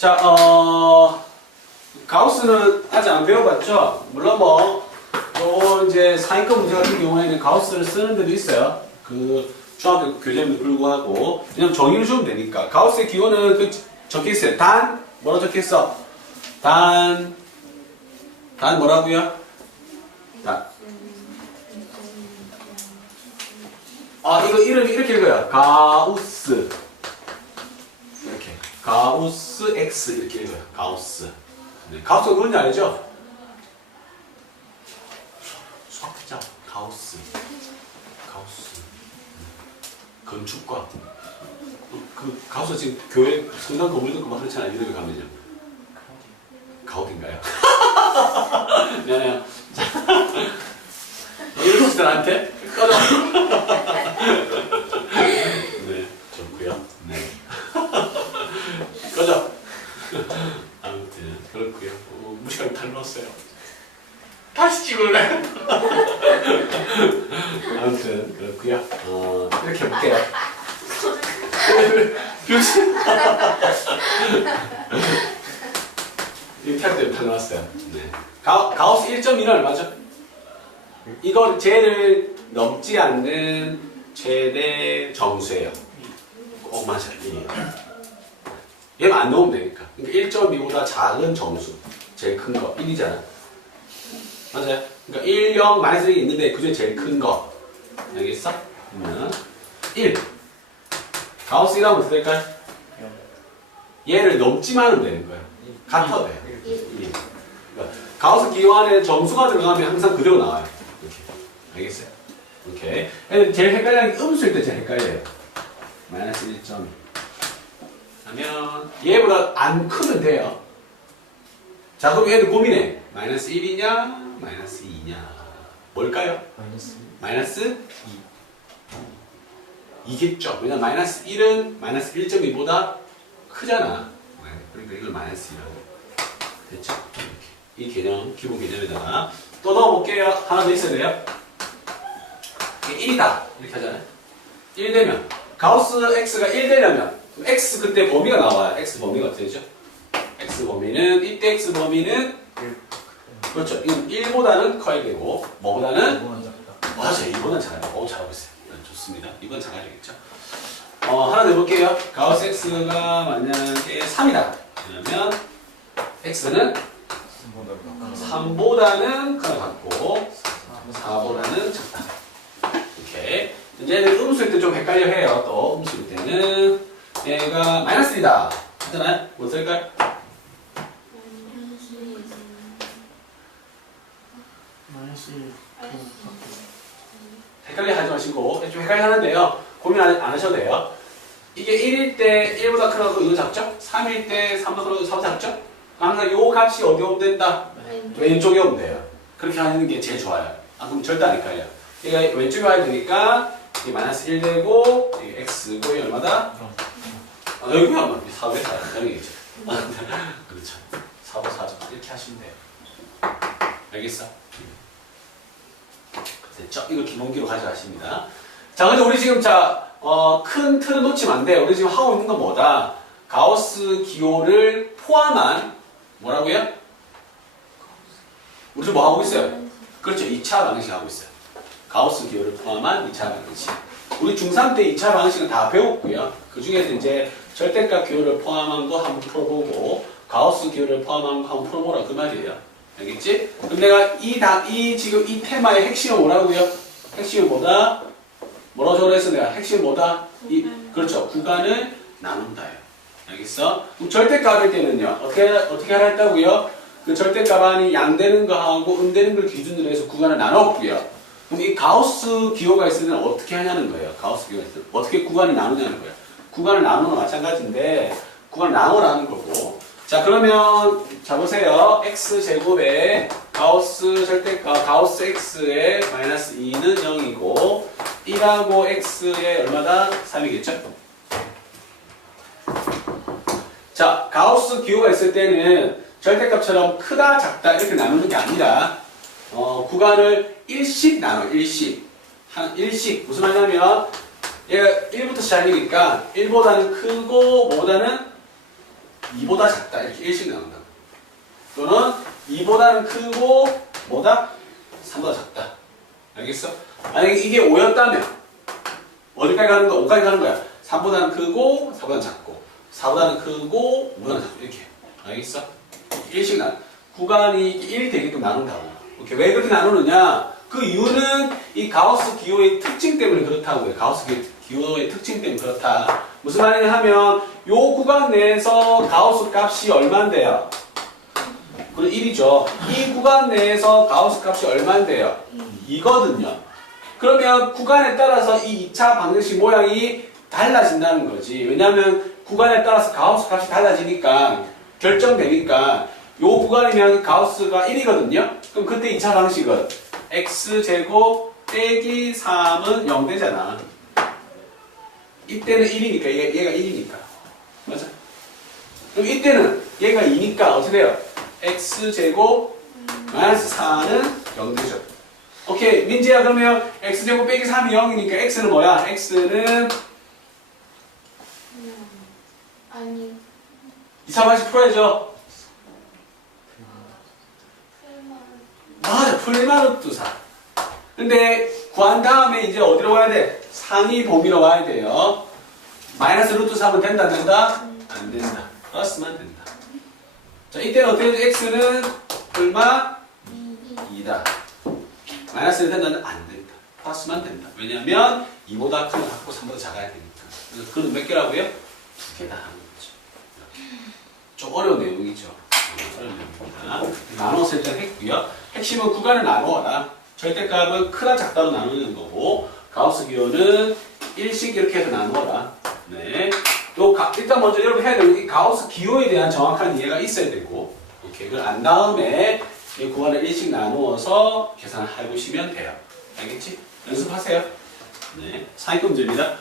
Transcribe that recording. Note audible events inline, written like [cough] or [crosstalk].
자, 어, 가우스는 아직 안 배워봤죠? 물론 뭐, 요 이제 상위권 문제 같은 경우에는 가우스를 쓰는 데도 있어요. 그 중학교 교재에도 불구하고. 그냥 정의를 주면 되니까. 가우스의 기호는 그 적혀 있어요. 단, 뭐라 적혀 있어? 단, 단 뭐라고요? 단. 아, 이거 이름이 이렇게 읽어요. 가우스. 가우스 X 이렇게 읽어요. 가우스. 네, 가우스가 뭔지 알죠? 수학 듣자. 가우스. 가우스. 건축과. 그, 그 가우스 지금 교회 성당 건물 듣고 막 그렇잖아요. 이름에 가면요. 가우드인가요? 미안해요. 사람한테 [laughs] 꺼져. 네, 좋고요. 네. 꺼져. 아무튼 그렇고요. 어, 무시하게 잘 넣었어요. 다시 찍을래? 그렇고요. 어, 이렇게 해볼게요. 표시. [laughs] [laughs] 이렇게 할때다 나왔어요. 네. 가, 가우스 1.2는 얼마죠? 이거 쟤를 넘지 않는 최대 정수예요. 어, 맞아요. 예. 얘만 안 넣으면 되니까. 그러니까 1.2보다 작은 정수. 제일 큰 거. 1이잖아. 맞아요. 그러니까 1, 0, 마이너스 1이 있는데 그중에 제일 큰 거. 알겠어? 그러면 1. 가우스 1하면 어떻게 될까요? 얘를 넘지만 하면 되는 거예요. 같아도 돼요. 1. 그러니까 가우스 기호 안에 정수가 들어가면 항상 그대로 나와요. 이렇게. 알겠어요? 오케이. 애들 제일 헷갈리는 게 음수일 때 제일 헷갈려요. 마이너스 1.2. 하면 얘보다 안 크면 돼요. 자, 그럼 얘들 고민해. 마이너스 1이냐, 마이너스 2냐. 뭘까요? 마이너스 마이너스 2. 이겠죠. 왜냐면 마이너스 1은 마이너스 1.2보다 크잖아. 네, 그러니까 이걸 마이너스 2라고. 됐죠? 이 개념, 기본 개념에다가 또 넣어볼게요. 하나 더 있어야 돼요. 이게 1이다. 이렇게 하잖아요. 1 되면 가우스 x가 1 되려면 x 그때 범위가 나와요. x 범위가 어떻게 되죠? x 범위는 이때 x 범위는 그렇죠. 이건 1보다는 커야 되고 뭐보다는 작다. 맞아요. 이번은 잘해요. 어, 잘하고 있어요. 네, 좋습니다. 이번 잘하겠죠. 어, 하나 더 해볼게요. 가우스 x가 만약에 3이다. 그러면 x는 3보다는 크다 같고 4보다는 작다. 오케이. 이제는 음수일 때 좀 헷갈려 해요. 또 음수일 때는 얘가 마이너스 1이다. 하잖아요. 뭐 쓸까요? 마이너스 헷갈려 하지 마시고 좀 헷갈려 하는데요. 고민 안, 안 하셔도 돼요. 이게 1일 때 1보다 크다고 이거 작죠? 3일 때 3보다 크다고 3 작죠? 항상 요 값이 어디 오면 된다? 왼쪽에 오면 돼요. 그렇게 하는 게 제일 좋아요. 아, 그럼 절대 안 헷갈려. 얘가 왼쪽에 와야 되니까 이게 마이너스 1 되고 이게 x고 이 얼마다? 아, 여기 한번 4배 4 여기겠죠. 그렇죠. 4보 4죠. 이렇게 하시면 돼요. 알겠어? 됐죠? 이거 기본기로 가져가십니다. 자, 근데 우리 지금 자, 어, 큰 틀은 놓치면 안 돼. 우리 지금 하고 있는 건 뭐다? 가우스 기호를 포함한 뭐라고요? 우리 지금 뭐 하고 있어요? 그렇죠. 2차 방식 하고 있어요. 가우스 기호를 포함한 2차 방식. 우리 중3 때 2차 방식은 다 배웠고요. 그 중에서 이제 절대값 기호를 포함한 거 한번 풀어보고, 가우스 기호를 포함한 거 한번 풀어보라. 그 말이에요. 알겠지? 그럼 내가 이, 다, 이, 지금 이 테마의 핵심은 뭐라고요? 핵심은 뭐다? 뭐라고 적어냈어 내가? 핵심은 뭐다? 이, 그렇죠. 구간을 나눈다요. 알겠어? 그럼 절대값일 때는요. 어떻게, 어떻게 하라 했다고요? 그 절대값 안이 양되는 거하고 음되는 걸 기준으로 해서 구간을 나눴고요. 그럼 이 가우스 기호가 있을 때는 어떻게 하냐는 거예요. 가우스 기호가 있을 때. 어떻게 구간을 나누냐는 거예요. 구간을 나누는 건 마찬가지인데, 구간을 나누라는 거고. 자, 그러면, 자, 보세요. x제곱에 가우스 절대값, 가우스 x의 마이너스 2는 0이고, 1하고 x의 얼마다? 3이겠죠? 자, 가우스 기호가 있을 때는 절대값처럼 크다, 작다 이렇게 나누는 게 아니라 어, 구간을 1씩 나눠, 1씩. 한 1씩. 무슨 말이냐면 얘가 1부터 시작이니까 1보다는 크고 뭐보다는 2보다 작다 이렇게 일씩 나온다. 또는 2보다는 크고 뭐다? 3보다 작다. 알겠어? 만약에 이게 5였다면 어디까지 가는 거야? 5까지 가는 거야. 3보다는 크고 4보다는 작고 4보다는 크고 5보다는 작고 이렇게. 알겠어? 일씩 나 구간이 1 되게끔 나눈다고. 오케이. 왜 그렇게 나누느냐? 그 이유는 이 가우스 기호의 특징 때문에 그렇다고요. 가우스 기- 기호의 특징 때문에 그렇다. 무슨 말이냐 하면 요 구간 내에서 가우스 값이 얼마인데요? 그럼 1이죠. 이 구간 내에서 가우스 값이 얼마인데요? 2거든요. 그러면 구간에 따라서 이 2차 방정식 모양이 달라진다는 거지. 왜냐하면 구간에 따라서 가우스 값이 달라지니까 결정되니까 요 구간이면 가우스가 1이거든요. 그럼 그때 2차 방식은 x제곱 빼기 3은 0 되잖아. 이때는 1이니까 얘가, 얘가 1이니까. 맞아? 그럼 이때는 얘가 2니까 어떻게 돼요? x제곱 마이너스 4는 0 되죠. 오케이 민지야 그러면 x제곱 빼기 3이 0이니까 x는 뭐야? x는 음, 아니 2차 방식 풀어야죠. 설마 풀마루트사. 근데 구한 다음에 이제 어디로 가야 돼? 상위 범위로 와야 돼요. 마이너스 루트 3은 된다 안 된다? 안 된다. 플러스만 된다. 자 이때는 어떻게 되죠? x는 얼마? 이 2다. 마이너스는 된다는 안 된다. 플러스만 된다. 왜냐하면 2보다 큰거 갖고 3보다 작아야 되니까. 그래서 몇 개라고요? 두 개다 하는 거죠. 좀 어려운 내용이죠. 어, 어려운 내용입니다. 나눠서 일단 했고요. 핵심은 구간을 나누어라. 절대값은 크다 작다로 나누는 거고 가우스 기호는 일식 이렇게 해서 나누어라. 네. 또 가- 일단 먼저 여러분 해야 되는 이 가우스 기호에 대한 정확한 이해가 있어야 되고 오케이. 그걸 안 다음에 이 구간을 일씩 나누어서 계산을 해보시면 돼요. 알겠지? 연습하세요. 네. 상위권 문제입니다.